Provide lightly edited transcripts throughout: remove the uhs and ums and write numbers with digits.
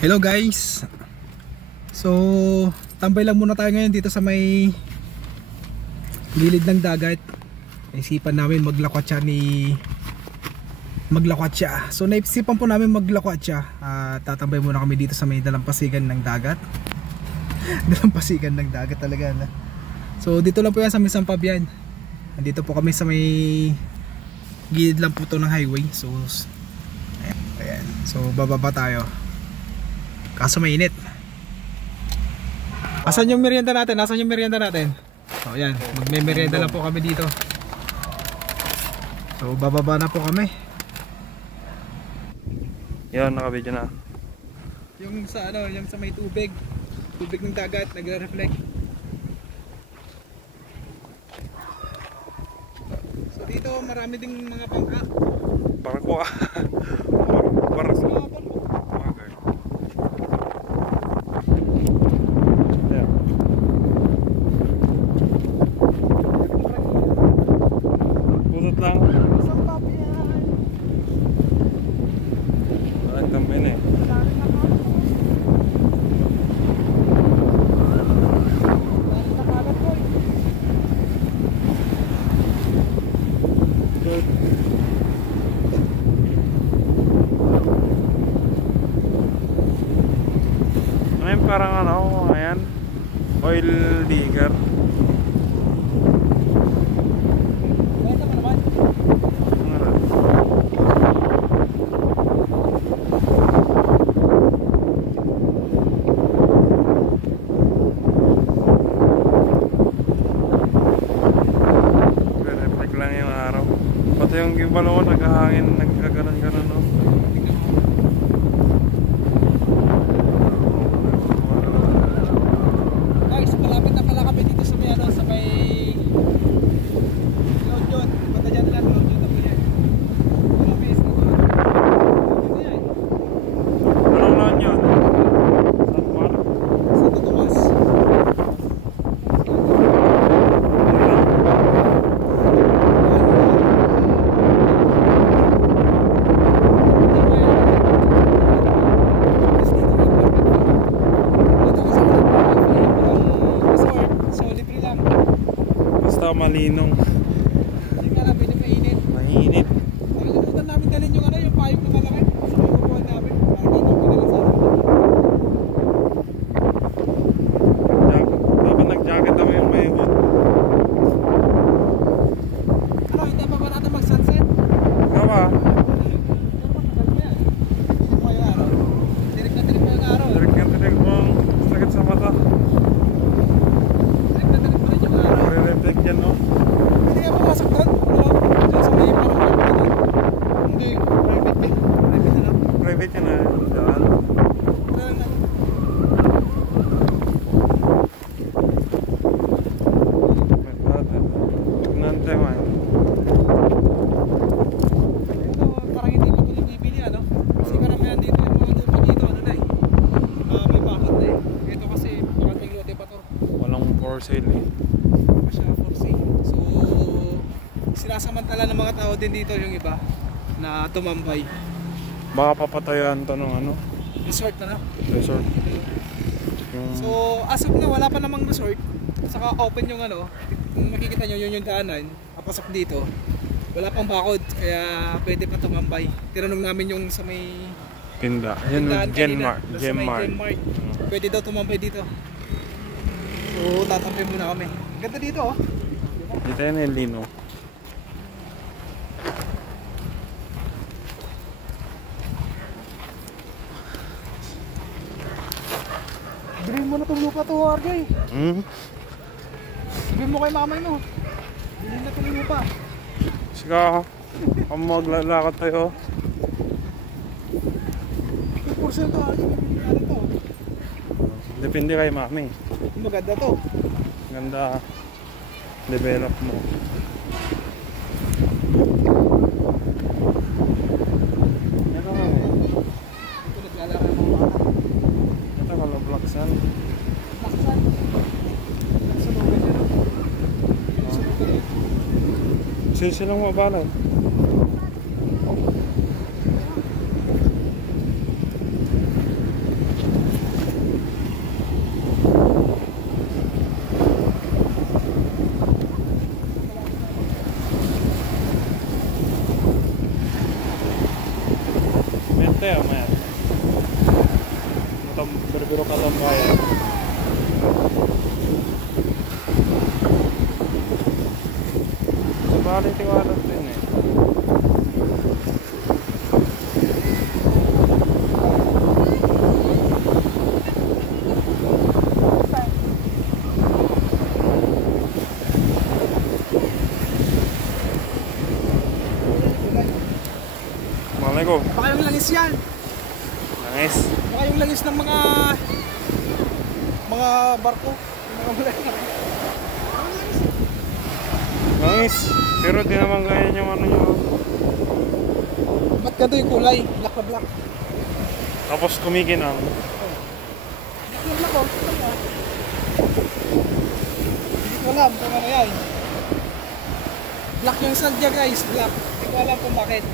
Hello guys. So, tambay lang muna tayo ngayon dito sa may gilid ng dagat. Naisipan namin maglakwatsa. So, naisipan po namin maglakwatsa. Tatambay muna kami dito sa may dalampasigan ng dagat. Dalampasigan ng dagat talaga na. So, dito lang po yan sa may Sampabian. Nandito po kami sa may gilid lang po to ng highway. So, ayan. So, bababa tayo. Kaso mainit. Asan yung merienda natin? Asan yung merienda natin? So yan, magme-merienda lang po kami dito. So bababa na po kami. Yan, naka-video na. Yung sa ano, yung sa may tubig. Tubig ng dagat, nagre-reflect. So dito marami ding mga bangka. Barko ah. Barko. Lang. Ay, tambay na eh. Ano parang ano, ayan, oil digger. Pati yung gimbal mo naghahangin, nagkaganon-ganon no? Guys, malapit na pala kami dito sa may ano, sa may London. Bata dyan lang, London na po yan. Malapit na po. Dito yan. Anong laon yun? Santo Tomas. Malinong. Hindi nga na pwede mainit. Mainit. Nakalimutan namin dalhin yung ano, yung payong na malaki. Sa may kukuhan namin. Nakikita ko na lang sa akin. Dapat nag-jacket ako yung may hood. Ano, hindi pa ba natin mag-sunset? Kawa. Tirik na tirik pa yung araw. Tirik na tirik mo. Sakit sa mata. Tirik na tirik pa rin yung araw. Re-reflect yan no? Hindi ka pumasok doon? Ano? Diyan sa may parang private doon? Hindi, private eh. Private na lang. Private yun na. Daan. Nante man. Ito, parang hindi pa tuloy bibili ano? Kasi karamihan dito yung mga lupa dito ano na eh. May bakit na eh. Ito kasi bakit may lote pa to. Walang for sale eh. Pa siya for sale. So, sinasamantala ng mga tao din dito yung iba na tumambay. Baka papatayan to ng ano? Resort na na. Resort. So, as of na wala pa namang resort. Saka open yung ano. Kung makikita nyo yun yung daanan, papasok dito. Wala pang bakod, kaya pwede pa tumambay. Tinanong namin yung sa may Tinda. Yan yung Genmart. Genmart. Pwede daw tumambay dito. So, tatampay muna kami. Ganda dito oh. Dito yan yung lino. Bilhin mo na itong lupa to, Argay. Sabihin mo kay mamay mo. Bilhin na itong lupa. Sige, kung maglalakad tayo. 2% Argay, bibili natin to. Depende kay mami. Maganda to. Ganda. Develop mo. Yan ako eh. Ito naglalaro ng mga bata. Ito kalablaksan. Laksan. Nagsunugan yun. Nagsunugan yun. Silang mabalay. kaya. Sa bali tiwala din eh. Malay ko. Baka yung langis yan. Langis. Baka yung langis ng mga barko. Yung mga mulay na. Langis. Pero di naman ganyan yung ano nyo. Ba't ganito yung kulay? Black na black. Tapos kumikinang. Black na black, oh. Hindi ko alam kung ano yan. Black yung sand niya, guys. Black. Hindi ko alam kung bakit.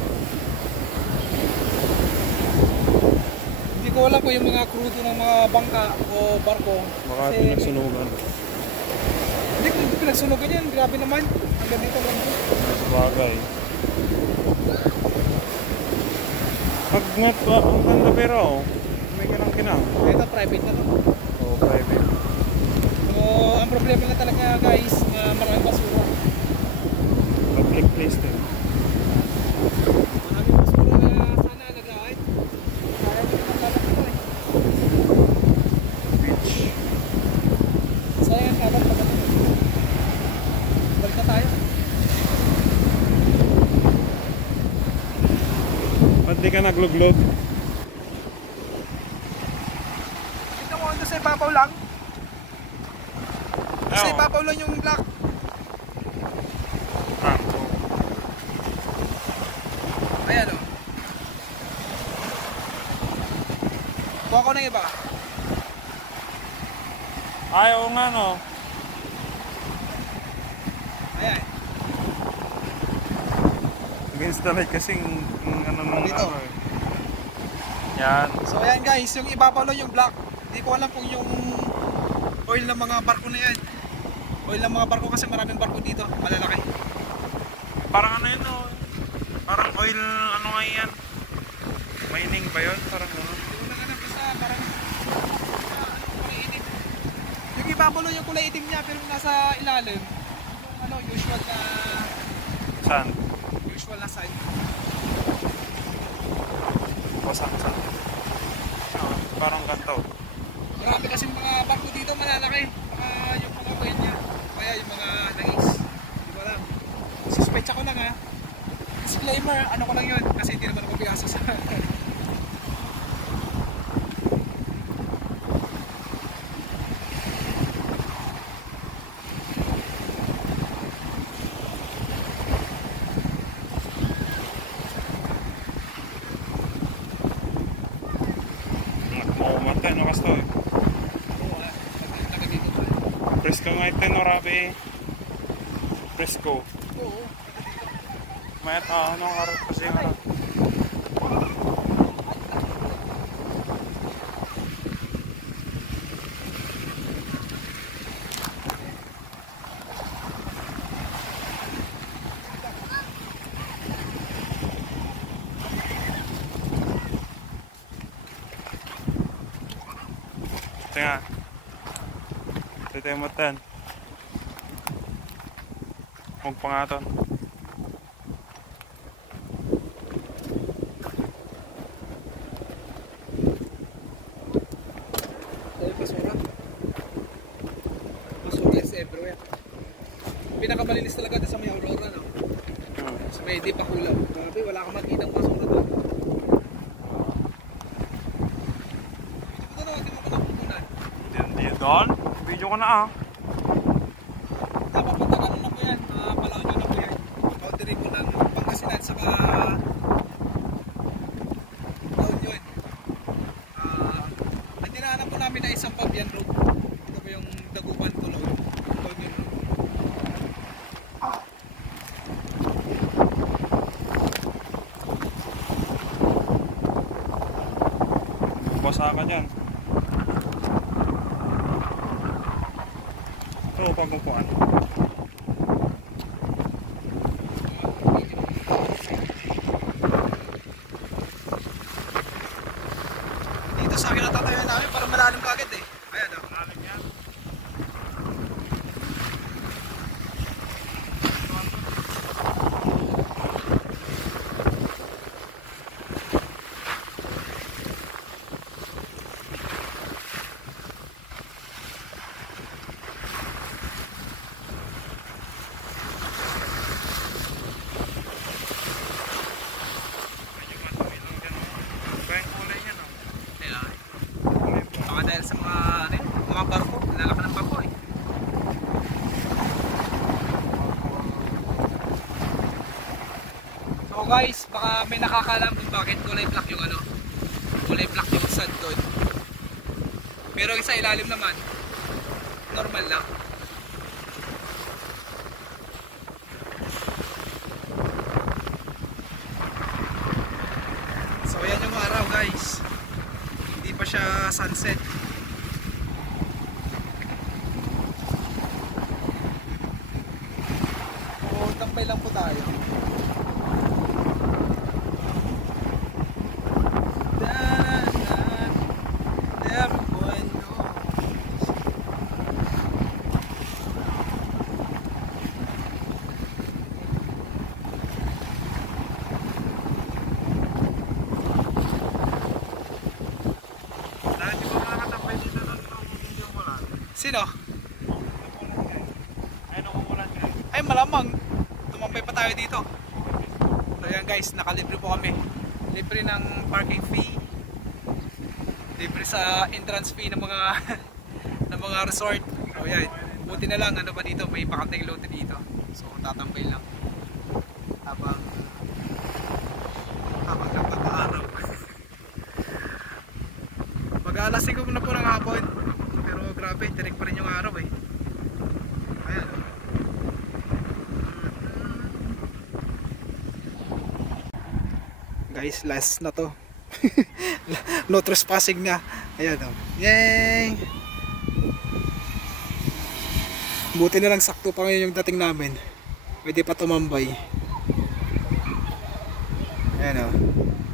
Hindi ko alam kung yung mga krudo ng mga bangka o barko. Baka pinagsunugan. Hindi ko pinagsunugan yan. Grabe naman. Hanggang dito lang po. Sabagay. Mag-map pa ang ganda pero may kinang-kinang. Ito private na to. Oo, private. So, ang problema na talaga, guys, maraming basura. Public place din. Maraming basura na sana alagain. Kaya hindi naman dapat ito eh. Beach. Sayang dapat pag ito. Balik na tayo. Ba't di ka nagluglog? Ito mo, ito sa ibabaw lang. Sa Oo. ibabaw lang yung black. Ah, oo. Ayan o. Kuha ko ng iba. Ayaw nga no. Ayan. Against the light kasing ano nung Dito. ano eh. Yan. So ayan guys, yung ibabaw lang yung black. Hindi ko alam kung yung oil ng mga barko na yan. Oil ng mga barko kasi maraming barko dito. Malalaki. Parang ano yun oh. Parang oil ano nga yan. Mining ba yun? Parang ano. Hindi ko lang alam basta parang kulay itim. Yung ibabaw lang yung kulay itim niya pero nasa ilalim. Yung ano, usual na Saan? sign. Wasak sa. Parang ganto. Marami kasi mga barko dito malalaki. Baka yung mga oil niya. Kaya yung mga langis. Hindi ko alam. Suspect ako lang ha. Disclaimer, ano ko lang yun. Kasi hindi naman ako bigasa sa... Maumatay no kasto eh. Oo ha. Taga dito pa. Presko nga ito no rabi. Presko. Oo. Mayat anong araw kasi nga. Tengah. Ito tayo matan. Magpangaton. Dahil basura. Basura is everywhere. Pinakamalinis talaga sa may Aurora, no? Sa may di Pakulaw. Grabe, wala kang makitang basura doon. Ito na, hindi mo ko napupunan. Hindi doon. Video ko na ah. Napapunta ka na po yan. Palaon nyo na po yan. Boundary po ng Pangasinan saka taon yun. Ang dinahanap po namin na isang Pabian Road. Ito po yung Dagupan Tuloy. Taon yun. Basa ka dyan. Ito pagkukuhan. Dito sa akin natatayo namin para malalim kagad eh. Lalim yan. Baka dahil sa mga barko, lalaki ng barko eh. So guys, baka may nakakalam kung bakit kulay black yung kulay black yung sand doon. Pero sa ilalim naman, normal lang. So yan yung araw guys. Hindi pa siya sunset. So tambay lang po tayo. Sino? Ay malamang tumambay pa tayo dito. So yan guys, nakalibre po kami. Libre ng parking fee, libre sa entrance fee ng mga ng mga resort. So yan, buti na lang pa dito, may bakanteng lote dito. So tatambay lang habang nagpapa-araw. Mag-alas 5 na po ng hapon. Pero grabe, tirik pa rin yung araw eh. Ayan. Guys, last na to. No trespassing na. Ayan o. Yay! Buti na lang sakto pa ngayon yung dating namin. Pwede pa tumambay. Ayan o.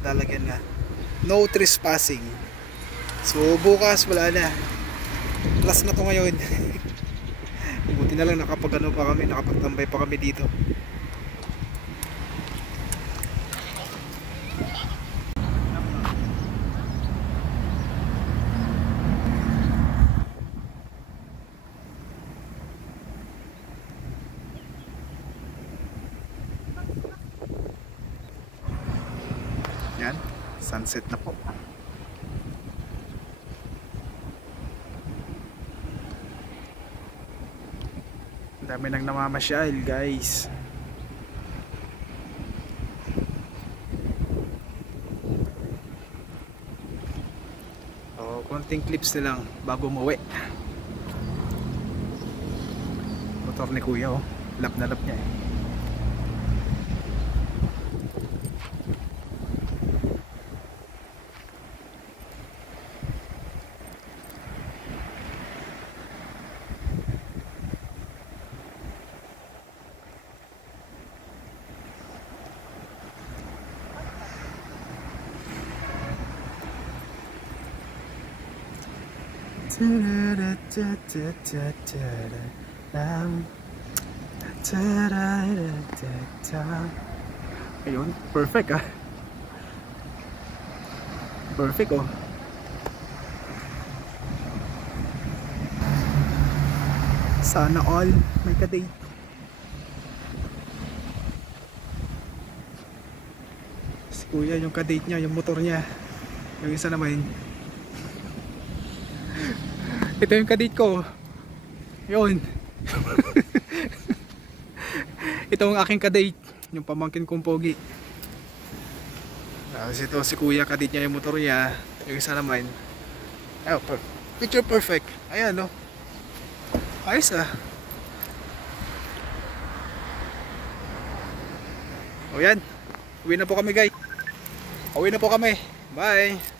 Lalagyan na. No trespassing. So bukas wala na. Last na to ngayon. Buti na lang nakapagtambay pa kami dito. Yan, sunset na po. Dami nang namamasyal guys. So, konting clips na lang bago umuwi. Motor ni kuya oh. Lap na lap niya eh. Ayun, perfect ah. Perfect oh. Sana all may kadate. Si kuya yung kadate niya, yung motor niya. Yung isa naman ito yung kadate ko. Yun. Ito ang aking kadate, yung pamangkin kong pogi. Tapos ito si kuya, kadate niya yung motor niya. Yung isa naman picture perfect. Ayan no. Ayos ah. O yan, uwi na po kami guys. Uwi na po kami. Bye.